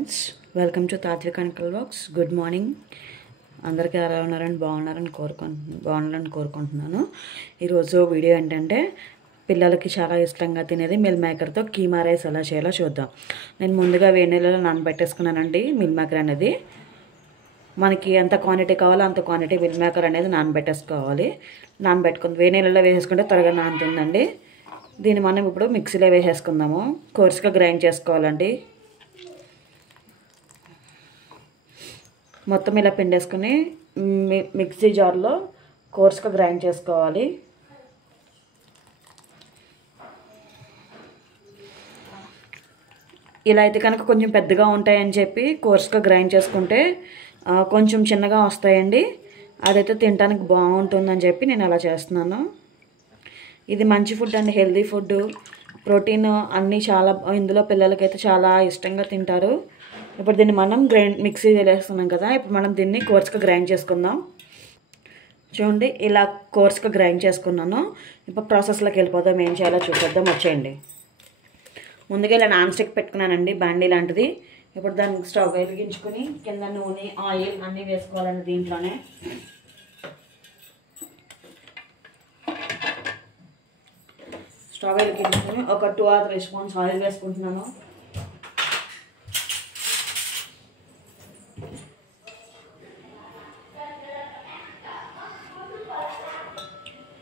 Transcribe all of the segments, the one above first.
Welcome to Tatvik uncle vlogs. Good morning. అందరికీ ఎలా ఉన్నారని బాగున్నారని కోరుకుంటున్నాను. ఈరోజు వీడియో ఏంటంటే పిల్లలకి చాలా ఇష్టంగా తినేది మిల్ మేకర్తో కీమా రైస్ ఎలా చేయాలో చూద్దాం. నేను ముందుగా వేడి నీళ్ళలో నానబెట్టేసుకున్నానండి. మిల్ మేకర్ అనేది మనకి ఎంత క్వాంటిటీ కావాలో అంత క్వాంటిటీ మిల్ మేకర్ అనేది నానబెట్టేసుకోవాలి. నానబెట్టుకుని వేడి నీళ్ళలో వేసేసుకుంటే త్వరగా నానుతుందండి. దీన్ని మనం ఇప్పుడు మిక్సీలో వేసేసుకుందాము. కోర్స్గా గ్రైండ్ చేసుకోవాలండి. మొత్తం ఇలా పిండేసుకుని మిక్సీ జార్లో కోర్స్గా గ్రైండ్ చేసుకోవాలి. ఇలా అయితే కనుక కొంచెం పెద్దగా ఉంటాయని చెప్పి కోర్స్గా గ్రైండ్ చేసుకుంటే కొంచెం చిన్నగా వస్తాయండి. అదైతే తినడానికి బాగుంటుందని చెప్పి నేను అలా చేస్తున్నాను. ఇది మంచి ఫుడ్ అండి, హెల్దీ ఫుడ్, ప్రోటీన్ అన్నీ చాలా ఇందులో పిల్లలకైతే చాలా ఇష్టంగా తింటారు. ఇప్పుడు దీన్ని మనం మిక్సీ వేసేస్తున్నాం కదా, ఇప్పుడు మనం దీన్ని కోర్స్గా గ్రైండ్ చేసుకుందాం. చూడండి, ఇలా కోర్స్గా గ్రైండ్ చేసుకున్నాను. ఇప్పుడు ప్రాసెస్లోకి వెళ్ళిపోదాం. ఏం చేయాలో చూసేద్దాం, వచ్చేయండి. ముందుగా ఇలా నాన్ స్టిక్ పెట్టుకున్నానండి, బాండీ లాంటిది. ఇప్పుడు దాన్ని స్టవ్ వెలిగించుకుని కింద నూనె, ఆయిల్ అన్నీ వేసుకోవాలండి. దీంట్లోనే స్టవ్ వెలిగించుకుని ఒక 2 or 3 స్పూన్స్ ఆయిల్ వేసుకుంటున్నాను.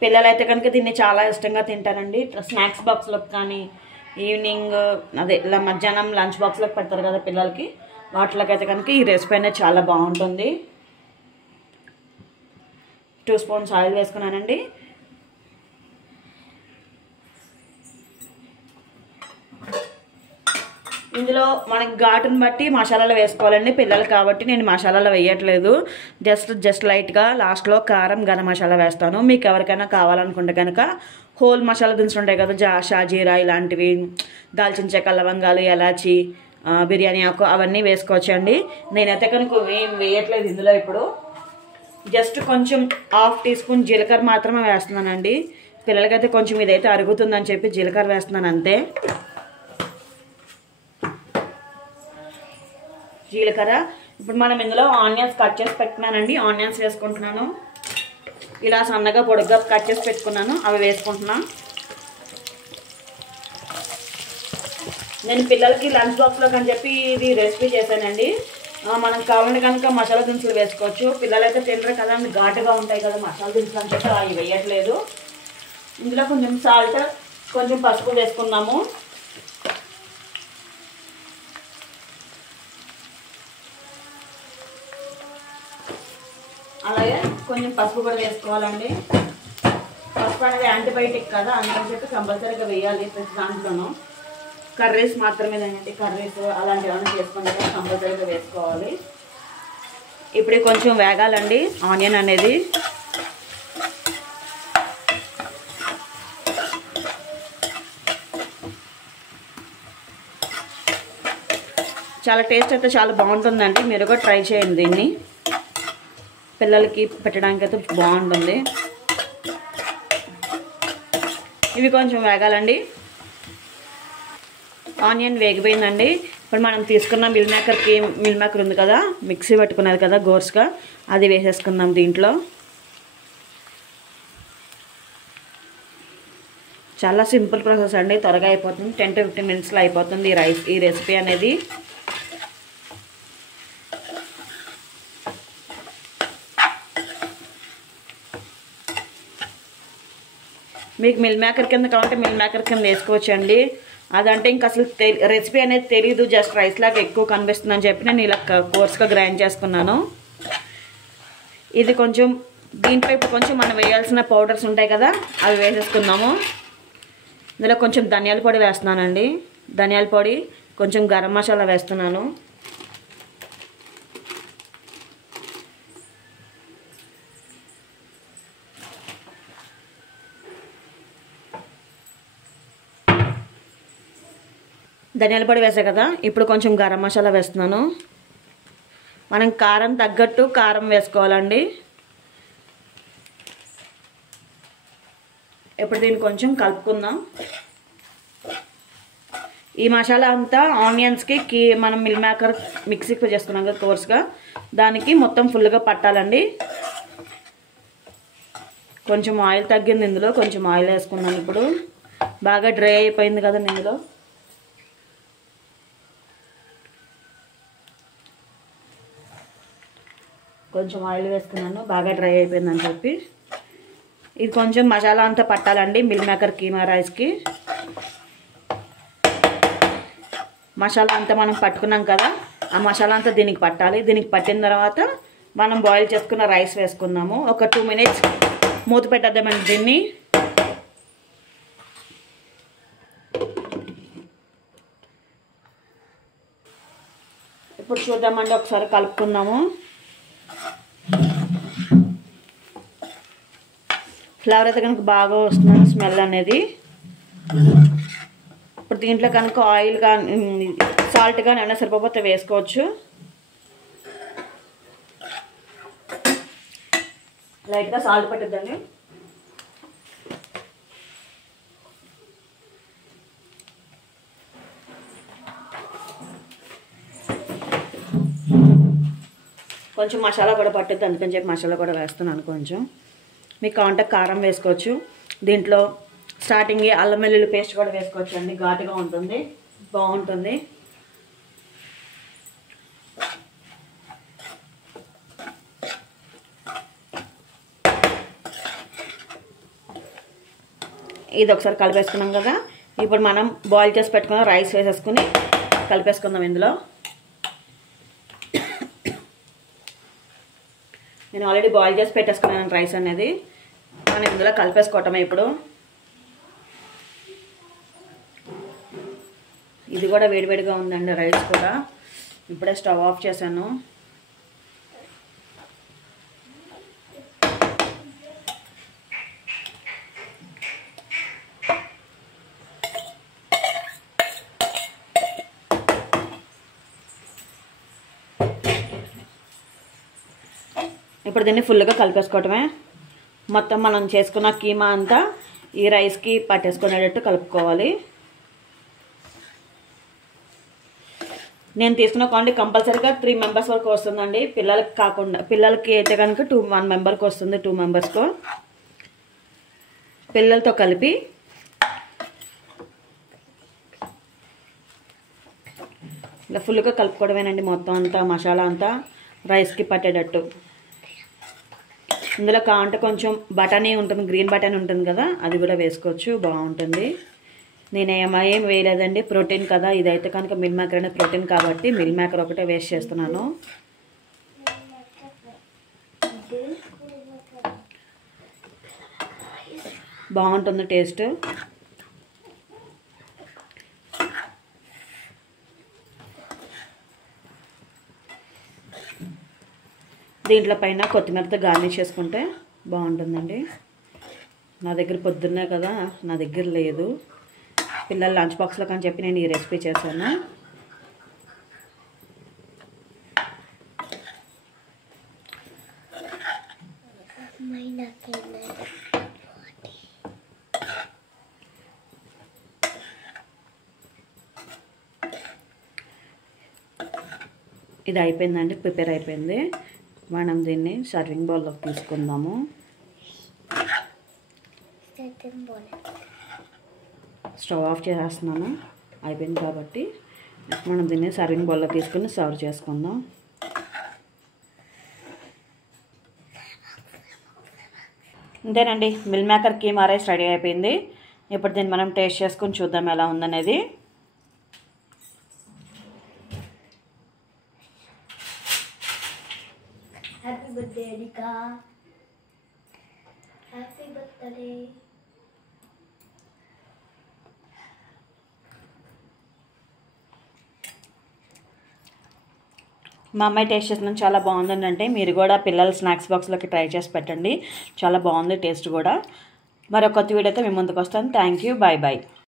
పిల్లలైతే కనుక దీన్ని చాలా ఇష్టంగా తింటారండి. స్నాక్స్ బాక్స్లోకి కానీ, ఈవినింగ్ ఇలా మధ్యాహ్నం లంచ్ బాక్స్లోకి పెడతారు కదా పిల్లలకి, వాటిలోకి అయితే కనుక ఈ రెసిపీ అనేది చాలా బాగుంటుంది. 2 స్పూన్స్ ఆయిల్ వేసుకున్నానండి. ఇందులో మనకి ఘాటుని బట్టి మసాలాలు వేసుకోవాలండి. పిల్లలు కాబట్టి నేను మసాలాలు వేయట్లేదు. జస్ట్ లైట్గా లాస్ట్లో కారం, గరం మసాలా వేస్తాను. మీకు ఎవరికైనా కావాలనుకుంటే కనుక హోల్ మసాలా దినుసులు ఉంటాయి కదా, షాజీరా ఇలాంటివి, దాల్చిన చెక్క, లవంగాలు, ఎలాచి, బిర్యానీ ఆకు అవన్నీ వేసుకోవచ్చండి. నేనైతే కనుక ఏం వేయట్లేదు ఇందులో. ఇప్పుడు జస్ట్ కొంచెం 1/2 టీ స్పూన్ జీలకర్ర మాత్రమే వేస్తున్నానండి. పిల్లలకైతే కొంచెం ఇదైతే అరుగుతుందని చెప్పి జీలకర్ర వేస్తున్నాను అంతే. జీలకర్ర. ఇప్పుడు మనం ఇందులో ఆనియన్స్ కట్ చేసి పెట్టుకున్నానండి. ఆనియన్స్ వేసుకుంటున్నాను. ఇలా సన్నగా పొడుగ్గా కట్ చేసి పెట్టుకున్నాను, అవి వేసుకుంటున్నాను. నేను పిల్లలకి లంచ్ బాక్స్లోకి అని చెప్పి ఇది రెసిపీ చేశానండి. మనకు కావాలంటే కనుక మసాలా దినుసులు వేసుకోవచ్చు. పిల్లలైతే తినరు కదా, ఘాటుగా ఉంటాయి కదా మసాలా దినుసులు అని చెప్పి అవి వేయట్లేదు. ఇందులో కొంచెం సాల్ట్, కొంచెం పసుపు వేసుకున్నాము. అలాగే కొంచెం పసుపు కూడా వేసుకోవాలండి. పసుపు అనేది యాంటీబయాటిక్ కదా, అందుకని చెప్పి కంపల్సరీగా వేయాలి ప్రతి దాంట్లోనూ. కర్రీస్ మాత్రమేనండి, కర్రీస్ అలాంటివి ఏమైనా చేసుకుంటే కంపల్సరీగా వేసుకోవాలి. ఇప్పుడు కొంచెం వేగాలండి ఆనియన్ అనేది. చాలా టేస్ట్ అయితే చాలా బాగుంటుందండి. మీరు కూడా ట్రై చేయండి దీన్ని. పిల్లలకి పెట్టడానికి అయితే బాగుంటుంది. ఇవి కొంచెం వేగాలండి. ఆనియన్ వేగిపోయిందండి. ఇప్పుడు మనం తీసుకున్న మిల్ మేకర్ ఉంది కదా, మిక్సీ పెట్టుకున్నది కదా గోర్స్గా, అది వేసేసుకుందాం దీంట్లో. చాలా సింపుల్ ప్రాసెస్ అండి, త్వరగా అయిపోతుంది. 10 to 15 minutesలో అయిపోతుంది ఈ రెసిపీ అనేది. మీకు మిల్ మేకర్ కింద కావాలంటే మిల్ మేకర్ కింద వేసుకోవచ్చండి. అదంటే ఇంకా అసలు రెసిపీ అనేది తెలీదు, జస్ట్ రైస్ లాగా ఎక్కువ కనిపిస్తుందని చెప్పి నేను ఇలా కోర్స్గా గ్రైండ్ చేసుకున్నాను. ఇది కొంచెం దీంట్లో ఇప్పుడు కొంచెం మనం వేయాల్సిన పౌడర్స్ ఉంటాయి కదా, అవి వేసేసుకుందాము. ఇందులో కొంచెం ధనియాల పొడి వేస్తున్నానండి. ధనియాల పొడి, కొంచెం గరం మసాలా వేస్తున్నాను. ధనియాల పొడి వేసా కదా, ఇప్పుడు కొంచెం గరం మసాలా వేస్తున్నాను. మనం కారం తగ్గట్టు కారం వేసుకోవాలండి. ఇప్పుడు దీన్ని కొంచెం కలుపుకుందాం. ఈ మసాలా అంతా ఆనియన్స్కి మనం మిల్ మేకర్ మిక్సీకి చేసుకున్నాం కదా కోర్స్గా, దానికి మొత్తం ఫుల్గా పట్టాలండి. కొంచెం ఆయిల్ తగ్గింది, ఇందులో కొంచెం ఆయిల్ వేసుకున్నాను. ఇప్పుడు బాగా డ్రై అయిపోయింది కదా ఇందులో. కొంచెం ఆయిల్ వేసుకున్నాను, బాగా డ్రై అయిపోయిందని చెప్పి. ఇది కొంచెం మసాలా అంతా పట్టాలండి మిల్ మేకర్ కీమా రైస్కి. మసాలా అంతా మనం పట్టుకున్నాం కదా, ఆ మసాలా అంతా దీనికి పట్టాలి. దీనికి పట్టిన తర్వాత మనం బాయిల్ చేసుకున్న రైస్ వేసుకుందాము. ఒక 2 minutes మూత పెట్టేద్దామండి దీన్ని. ఇప్పుడు చూద్దామండి, ఒకసారి కలుపుకుందాము. ఫ్లేవర్ అయితే కనుక బాగా వస్తుంది, స్మెల్ అనేది. ఇప్పుడు దీంట్లో కనుక ఆయిల్ కానీ సాల్ట్ కానీ ఏమైనా సరిపోతే వేసుకోవచ్చు. లైట్గా సాల్ట్ పట్టిద్దండి. కొంచెం మసాలా కూడా పట్టుద్ది, అందుకని చెప్పి మసాలా కూడా వేస్తున్నాను కొంచెం. మీకు కావాలంటే కారం వేసుకోవచ్చు. దీంట్లో స్టార్టింగ్ అల్లం వెల్లుల్లి పేస్ట్ కూడా వేసుకోవచ్చు అండి, ఘాటుగా ఉంటుంది, బాగుంటుంది. ఇది ఒకసారి కలిపేసుకున్నాం కదా, ఇప్పుడు మనం బాయిల్ చేసి పెట్టుకున్న రైస్ వేసేసుకుని కలిపేసుకుందాం. ఇందులో నేను ఆల్రెడీ బాయిల్ చేసి పెట్టేసుకున్నాను రైస్ అనేది, మనం ఇందులో కలిపేసుకోవటమే. ఇప్పుడు ఇది కూడా వేడివేడిగా ఉందండి రైస్ కూడా. ఇప్పుడే స్టవ్ ఆఫ్ చేశాను. ఇప్పుడు దీన్ని ఫుల్గా కలిపేసుకోవటమే. మొత్తం మనం చేసుకున్న కీమా అంతా ఈ రైస్కి పట్టేసుకునేటట్టు కలుపుకోవాలి. నేను తీసుకున్న క్వాంటిటీ కంపల్సరీగా 3 members వరకు వస్తుందండి, పిల్లలకి కాకుండా. పిల్లలకి అయితే కనుక 1 memberకి వస్తుంది, 2 membersకు. పిల్లలతో కలిపి ఇలా ఫుల్గా కలుపుకోవడమేనండి. మొత్తం అంతా మసాలా అంతా రైస్కి పట్టేటట్టు. ఇందులో కావాలంటే కొంచెం బఠానీ ఉంటుంది, గ్రీన్ బఠానీ ఉంటుంది కదా, అది కూడా వేసుకోవచ్చు, బాగుంటుంది. నేను ఏం వేయలేదండి, ప్రోటీన్ కదా. ఇదైతే కనుక మిల్ మేకర్ అనేది ప్రోటీన్ కాబట్టి మిల్ మేకర్ ఒకటే వేస్ట్ చేస్తున్నాను. బాగుంటుంది టేస్ట్. దీంట్లో పైన కొత్తిమీరతో గార్నిష్ చేసుకుంటే బాగుంటుందండి. నా దగ్గర పొద్దున్నే కదా, నా దగ్గర లేదు. పిల్లల లంచ్ బాక్స్లో కానీ చెప్పి నేను ఈ రెసిపీ చేశాను. ఇది అయిపోయిందండి, ప్రిపేర్ అయిపోయింది. మనం దీన్ని సర్వింగ్ బౌల్లోకి తీసుకుందాము. స్టవ్ ఆఫ్ చేసేస్తున్నాను, అయిపోయింది కాబట్టి. మనం దీన్ని సర్వింగ్ బౌల్లో తీసుకుని సర్వ్ చేసుకుందాం. అంతేనండి, meal maker keema rice ready అయిపోయింది. ఇప్పుడు దీన్ని మనం టేస్ట్ చేసుకుని చూద్దాం ఎలా ఉందనేది. Happy birthday Anika, happy birthday. మా అమ్మాయి టేస్ట్ చేసిన చాలా బాగుందంటే, మీరు కూడా పిల్లల స్నాక్స్ బాక్స్లోకి ట్రై చేసి పెట్టండి, చాలా బాగుంది టేస్ట్ కూడా. మరొక కొత్త వీడియోతో మీ ముందుకు వస్తాను. Thank you, bye bye.